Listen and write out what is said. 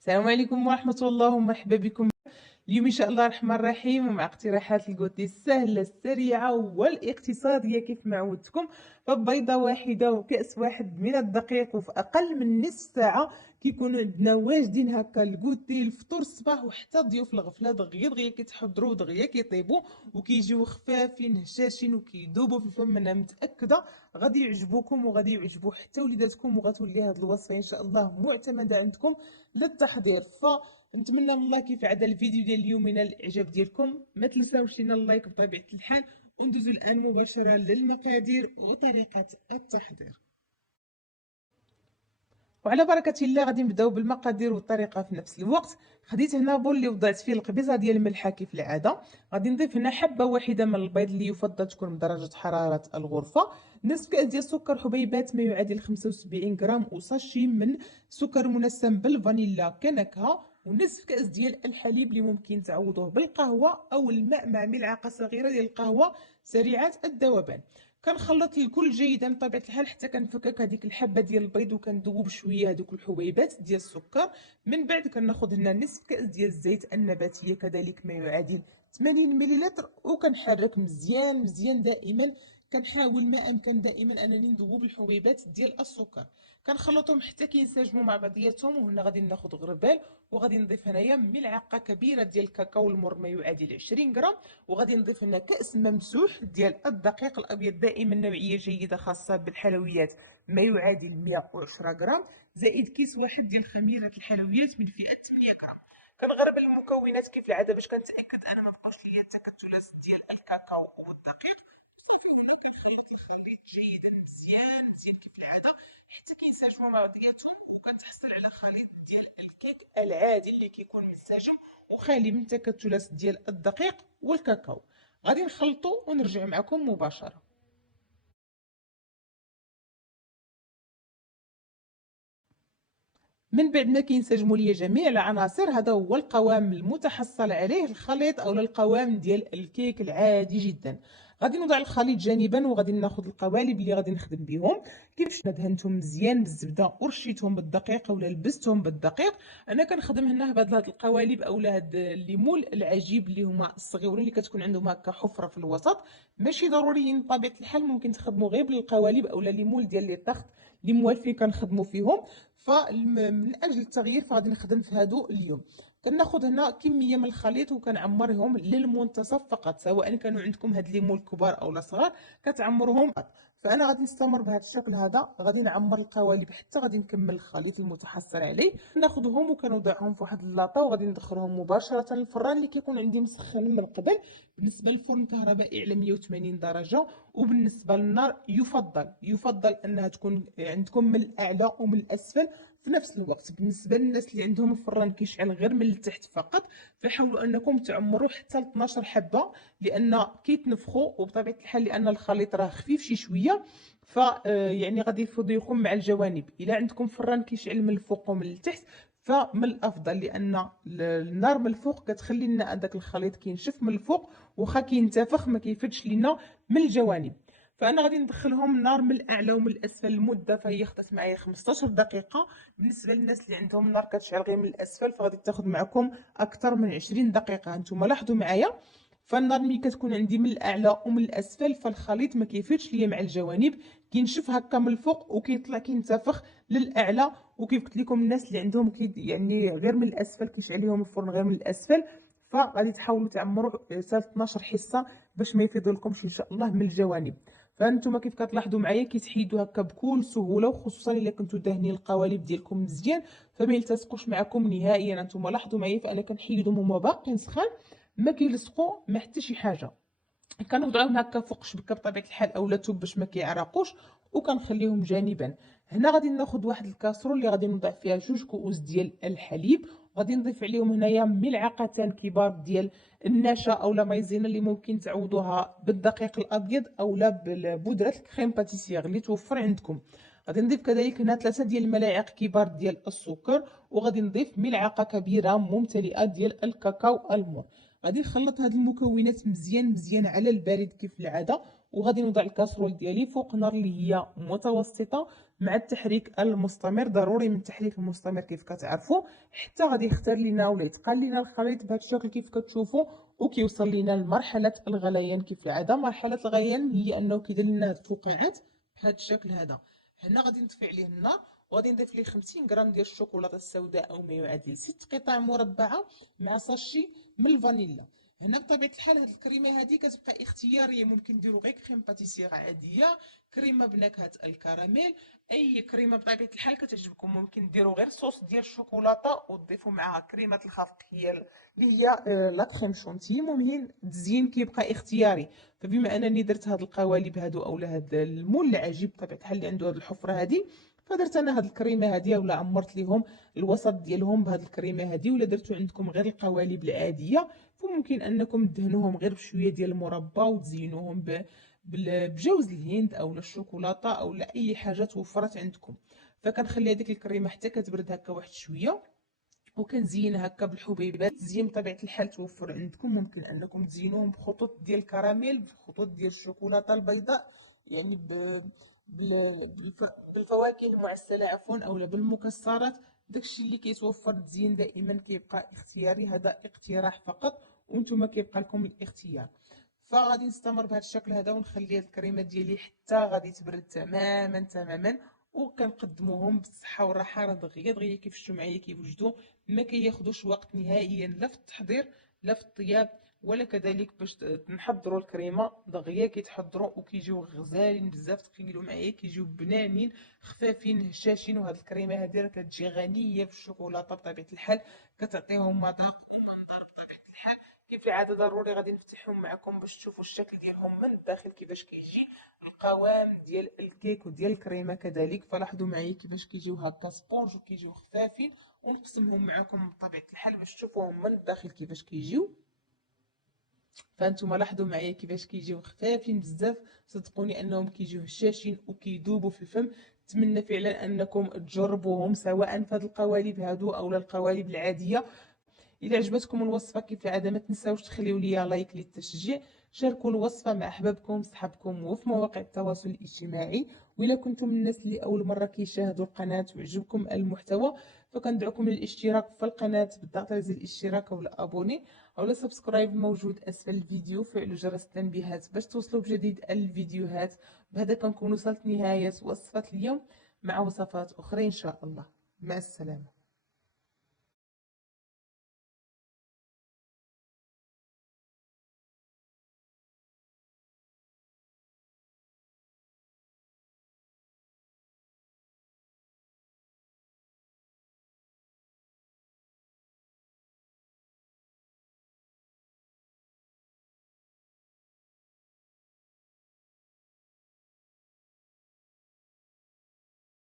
السلام عليكم ورحمة الله ومرحبا بكم. اليوم إن شاء الله الرحمن الرحيم ومع اقتراحات الكوتي السهلة السريعة والاقتصادية كيف ما عودتكم. فبيضة واحدة وكأس واحد من الدقيق وفي أقل من نصف ساعة كيكونوا عندنا واجدين هكا الكوتي الفطور الصباح، وحتى ضيوف الغفلة دغيا كيتحضروا ودغيا كيطيبوا وكيجيو خفافين هشاشين وكيذوبوا في الفم. أنا متأكدة غادي يعجبوكم وغادي يعجبوا حتى وليداتكم، وغتولي هاد الوصفة إن شاء الله معتمدة عندكم للتحضير. نتمنى من الله كيف عدا الفيديو ديال اليوم ينال الاعجاب ديالكم. ما تنساوش لينا اللايك بطبيعه الحال، وندوزو الان مباشره للمقادير وطريقه التحضير. وعلى بركه الله غادي نبداو بالمقادير والطريقه في نفس الوقت. خديت هنا بول اللي وضعت فيه القبيصه ديال الملحه كيف العاده. غادي نضيف هنا حبه واحده من البيض اللي يفضل تكون بدرجه حراره الغرفه، نصف كاس ديال السكر حبيبات ما يعادل 75 غرام، وساشي من سكر منسم بالفانيلا كنكهه، ونصف كاس ديال الحليب اللي ممكن تعوضوه بالقهوه او الماء مع ملعقه صغيره ديال القهوه سريعه الذوبان. كنخلط الكل جيدا بطبيعه الحال حتى كنفكك هذيك الحبه ديال البيض وكندوب شويه هذوك الحبيبات ديال السكر. من بعد كناخذ هنا نصف كاس ديال الزيت النباتيه كذلك ما يعادل 80 مليلتر، وكنحرك مزيان مزيان دائما. كنحاول ما امكن دائما انني نذوب الحبيبات ديال السكر. كنخلطهم حتى كينسجموا مع بعضياتهم. وهنا غادي ناخذ غربال، وغادي نضيف هنايا ملعقه كبيره ديال الكاكاو المر ما يعادل 20 غرام، وغادي نضيف هنا كاس ممسوح ديال الدقيق الابيض دائما نوعيه جيده خاصه بالحلويات ما يعادل 110 غرام، زائد كيس واحد ديال خميره الحلويات من فئه 8 غرام. كنغربل المكونات كيف العاده باش كنتاكد انا ما بقاش ليا التكتلات ديال الكاكاو والدقيق. صافي هنا كنخلط الخليط جيدا مزيان مزيان كيف العاده حتى كينسجموا مع بعضياتهم، وكتحصل على خليط ديال الكيك العادي اللي كيكون منسجم وخالي من تكتلات ديال الدقيق والكاكاو. غادي نخلطو ونرجع معكم مباشره. من بعد ما كينسجموا ليا جميع العناصر، هذا هو القوام المتحصل عليه الخليط او القوام ديال الكيك العادي جدا. غادي نوضع الخليط جانبا، وغادي ناخذ القوالب اللي غادي نخدم بهم. كيفاش دهنتهم مزيان بالزبده ورشيتهم بالدقيق اولا لبستهم بالدقيق. انا كنخدم هنا بهاد القوالب اولا هاد الليمول العجيب اللي هما الصغيورين اللي كتكون عندهم هكا حفره في الوسط. ماشي ضروريين بطبيعه الحال، ممكن تخدموا غير بالقوالب اولا ليمول ديال لي طخت اللي موالفين كنخدموا فيهم. فمن اجل التغيير فغادي نخدم في هادو اليوم. كناخذ هنا كميه من الخليط وكنعمرهم للمنتصف فقط، سواء كانوا عندكم هاد لي مول كبار او صغار كتعمرهم. فانا غادي نستمر بهذا الشكل هذا، غادي نعمر القوالب حتى غادي نكمل الخليط المتحصل عليه. ناخذهم وكنوضعهم في واحد اللاطه، وغادي ندخلهم مباشره للفران اللي كيكون عندي مسخن من قبل. بالنسبه للفرن الكهربائي على 180 درجه. وبالنسبه للنار يفضل انها تكون عندكم من الاعلى ومن الاسفل في نفس الوقت. بالنسبه للناس اللي عندهم الفران كيشعل غير من التحت فقط، فحاولوا انكم تعمروا حتى ل 12 حبه، لان كيتنفخوا وبطبيعه الحال لان الخليط راه خفيف شي شويه. ف يعني غادي يفضيكم مع الجوانب. الا عندكم فران كيشعل من الفوق ومن التحت فمن الافضل، لان النار من الفوق كتخلي لنا هذاك الخليط كينشف من الفوق، واخا كينتفخ ما كيفدش لينا من الجوانب. فانا غادي ندخلهم النار من الاعلى ومن الاسفل. المده فهي خدات معايا 15 دقيقه. بالنسبه للناس اللي عندهم النار كتشعل غير من الاسفل فغادي تاخذ معكم اكثر من 20 دقيقه. انتم لاحظوا معايا، فالنار ملي كتكون عندي من الاعلى ومن الاسفل فالخليط ما كيفيدش ليا مع الجوانب، كينشف هكا من الفوق وكيطلع كينتفخ للاعلى. وكيف قلت لكم الناس اللي عندهم يعني غير من الاسفل كيشعل لهم الفرن غير من الاسفل، فغادي تحاولوا تعمروا حتى 12 حصه باش ما يفيضلكمش ان شاء الله من الجوانب. فانتم كيف كتلاحظوا معايا كيتحيدوا هكا بكل سهوله، وخصوصا الا كنتو داهنين القوالب ديالكم مزيان فما يلتصقوش معكم نهائيا. انتم لاحظوا معايا فانا كنحيدهم هما باقيين سخان، ما كيلصقوا ما حتى شي حاجه. كنوضعهم هكا فوق شبكه بطبيعه الحال اولا توب باش ما كيعرقوش، وكنخليهم جانبا. هنا غادي ناخذ واحد الكاسرول اللي غادي نوضع فيها 2 كؤوس ديال الحليب، غادي نضيف عليهم هنايا ملعقتان كبار ديال النشا اولا مايزينا اللي ممكن تعوضوها بالدقيق الابيض اولا ببودره الكريم باتيسير اللي توفر عندكم. غادي نضيف كذلك هنا 3 ديال الملاعق كبار ديال السكر، وغادي نضيف ملعقه كبيره ممتلئه ديال الكاكاو المر. غادي نخلط هاد المكونات مزيان على البارد كيف العاده، وغادي نوضع الكاسرول ديالي فوق نار اللي هي متوسطه مع التحريك المستمر. ضروري من التحريك المستمر كيف كتعرفوا حتى غادي يختار لينا ولا يتقال لينا الخليط بهذا الشكل كيف كتشوفوا، وكيوصل لينا لمرحله الغليان كيف العاده. مرحله الغليان هي انه كيدير لنا هاد الفقاعات بهذا الشكل هذا. هنا غادي نطفي عليه النار وغادي نضيف ليه 50 غرام ديال الشوكولاته السوداء او ما يعادل 6 قطع مربعه مع ساشي من الفانيلا. هنا بطبيعه الحال هاد الكريمه هادي كتبقى اختياريه، ممكن نديرو غير كريم باتيسير عاديه، كريمه بنكهه الكراميل، اي كريمه بطبيعه الحال كتعجبكم. ممكن ديروا غير صوص ديال الشوكولاته وتضيفوا معها كريمه الخفق اللي هي لا كريم شونتي. المهم التزيين كيبقى اختياري. فبما انني درت هاد القوالب هادو اولا هاد المول العجيب بطبيعه الحال اللي عنده هاد الحفره هادي، فدرت انا هاد الكريمه هادي ولا عمرت ليهم الوسط ديالهم بهاد الكريمه هادي. ولا درتو عندكم غير القوالب العاديه فممكن انكم تدهنوهم غير بشويه ديال المربى وتزينوهم بجوز الهند او الشوكولاته او اي حاجه توفرت عندكم. فكنخلي هذيك الكريمه حتى كتبرد هكا واحد شويه وكنزينها هكا بالحبيبات. التزيين بطبيعه الحال توفر عندكم، ممكن انكم تزينوهم بخطوط ديال الكراميل، بخطوط ديال الشوكولاته البيضاء، يعني بالفواكه المعسله عفوا اولا بالمكسرات. داكشي اللي كيتوفر. التزيين دائما كيبقى اختياري، هذا اقتراح فقط وانتم كيبقى لكم الاختيار. فغادي نستمر بهذا الشكل هذا ونخلي هاد الكريمه ديالي حتى غادي تبرد تماما وكنقدموهم بالصحه والراحه. راه دغيا كيف شفتوا معايا كيف وجدوا، ما كياخذوش وقت نهائيا لا في التحضير لا في الطياب ولا كذلك باش نحضروا الكريمه. دغيا كيتحضروا وكيجيو غزالين بزاف. تخيلوا معايا كيجيو بنانين خفافين هشاشين. وهاد الكريمه هذه راه كتجي غنيه بالشوكولاته بطبيعه الحال، كتعطيهم مذاق ومنظر بطبيعه الحال. كيف العاده ضروري غادي نفتحهم معكم باش تشوفوا الشكل ديالهم من الداخل كيفاش كيجي، القوام ديال الكيك وديال الكريمه كذلك. فلاحظوا معايا كيفاش كيجيو هكا سبونج وكيجيو خفافين، ونقسمهم معكم بطبيعه الحال باش تشوفوهم من الداخل كيفاش كيجيو. فانتم لاحظوا معايا كيفاش كيجيو خفافين بزاف. صدقوني انهم كيجيو هشاشين وكيذوبوا في الفم. نتمنى فعلا انكم تجربوهم سواء في هذه القوالب هادو او القوالب العاديه. الى عجبتكم الوصفه كيف العاده ما تنساوش تخليو لي لايك للتشجيع، شاركوا الوصفه مع احبابكم صحابكم وفي مواقع التواصل الاجتماعي. والى كنتم من الناس اللي اول مره كيشاهدوا القناه ويعجبكم المحتوى فكندعوكم للاشتراك في القناه بالضغط على زر الاشتراك او الابوني او السبسكرايب الموجود اسفل الفيديو. فعلوا جرس التنبيهات باش توصلوا بجديد الفيديوهات. بهذا كنكون وصلت نهايه وصفه اليوم، مع وصفات اخرى ان شاء الله. مع السلامه.